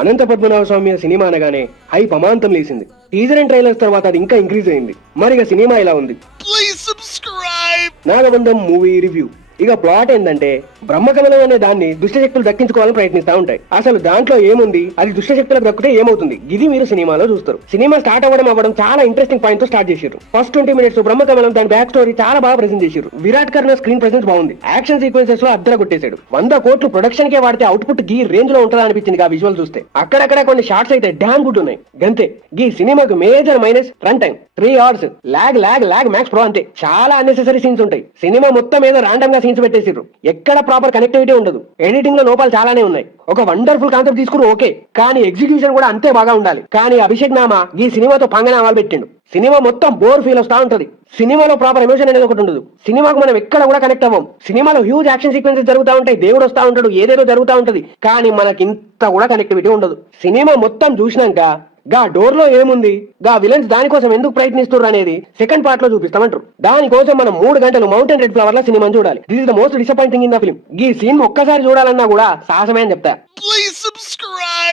అనంత పద్మనాభ స్వామి cinema అనగానే hype అమాంతం లేసింది. Teaser and trailers తర్వాత అది ఇంకా ఇంక్రీజ్ అయింది. మరిగా సినిమా ఇలా ఉంది. నాగబంధం మూవీ రివ్యూ. ఇక ప్లాట్ ఏంటంటే బ్రహ్మకమలం అనే దాన్ని దుష్టశక్తులు దక్కించుకోవాలని ప్రయత్నిస్తా ఉంటాయి. అసలు దాంట్లో ఏముంది, అది దుష్టశక్తులకు దక్కితే ఏమవుతుంది, ఇది మీరు సినిమాలో చూస్తారు. సినిమా స్టార్ట్ అవ్వడం చాలా ఇంట్రెస్టింగ్ పాయింట్ తో స్టార్ట్ చేశారు. ఫస్ట్ 20 minutes బ్రహ్మకమలం దాని బ్యాక్ స్టోరీ చాలా బాగా ప్రెజెంట్ చేశారు. విరాట్ కర్ణ స్క్రీన్ ప్రెజెన్స్ బాగుంది. యాక్షన్ సీక్వెన్సెస్ లో అద్దర కొట్టేశాడు. 100 కోట్లు ప్రొడక్షన్ కే వాడితే అవుట్పుట్ గీ రేంజ్ లో ఉంటుందా అనిపించింది ఆ విజువల్ చూస్తే. అక్కడక్కడ కొన్ని షార్ట్స్ అయితే డామ్ గుడ్ ఉన్నాయి. గంతే. ఈ సినిమాకు major minus run time 3 hours. Lag మ్యాక్స్ ప్రో అంతే. చాలా అన్నెసెసరీ సీన్స్ ఉంటాయి. సినిమా మొత్తం ఏదో రాండమ్ గా సీన్స్ పెట్టేసారు. ఎక్కడ ప్రాపర్ కనెక్టివిటీ ఉండదు. ఎడిటింగ్ లో లోపాలు చాలానే ఉన్నాయి. ఒక వండర్ఫుల్ కాన్సెప్ట్ తీసుకుని ఓకే, కానీ ఎగ్జిక్యూషన్ కూడా అంతే బాగా ఉండాలి. కానీ అభిషేక్ నామా ఈ సినిమాతో పంగనామాలు పెట్టిండు. సినిమా మొత్తం బోర్ ఫీల్ వస్తా ఉంటది. సినిమాలో ప్రాపర్ ఎమోషన్ అనేది ఒకటి ఉండదు. సినిమాకు మనం ఎక్కడ కూడా కనెక్ట్ అవ్వం. సినిమాలో హ్యూజ్ యాక్షన్ సీక్వెన్సెస్ జరుగుతూ ఉంటాయి, దేవుడు వస్తా ఉంటాడు, ఏదేదో జరుగుతూ ఉంటది, కానీ మనకి ఇంత కూడా కనెక్టివిటీ ఉండదు. సినిమా మొత్తం చూసినాక గా డోర్ లో ఏముంది, గా విలన్స్ దానికోసం ఎందుకు ప్రయత్నిస్తున్నారు అనేది సెకండ్ పార్ట్ లో చూపిస్తామంటారు. దానికోసం మనం 3 గంటలు మౌంటైన్ రెడ్ ఫ్లవర్ ల సినిమాని చూడాలి. This is the most disappointing in the film. ఈ సీన్ ఒక్కసారి చూడాలన్నా కూడా సాహసమే అని చెప్తా.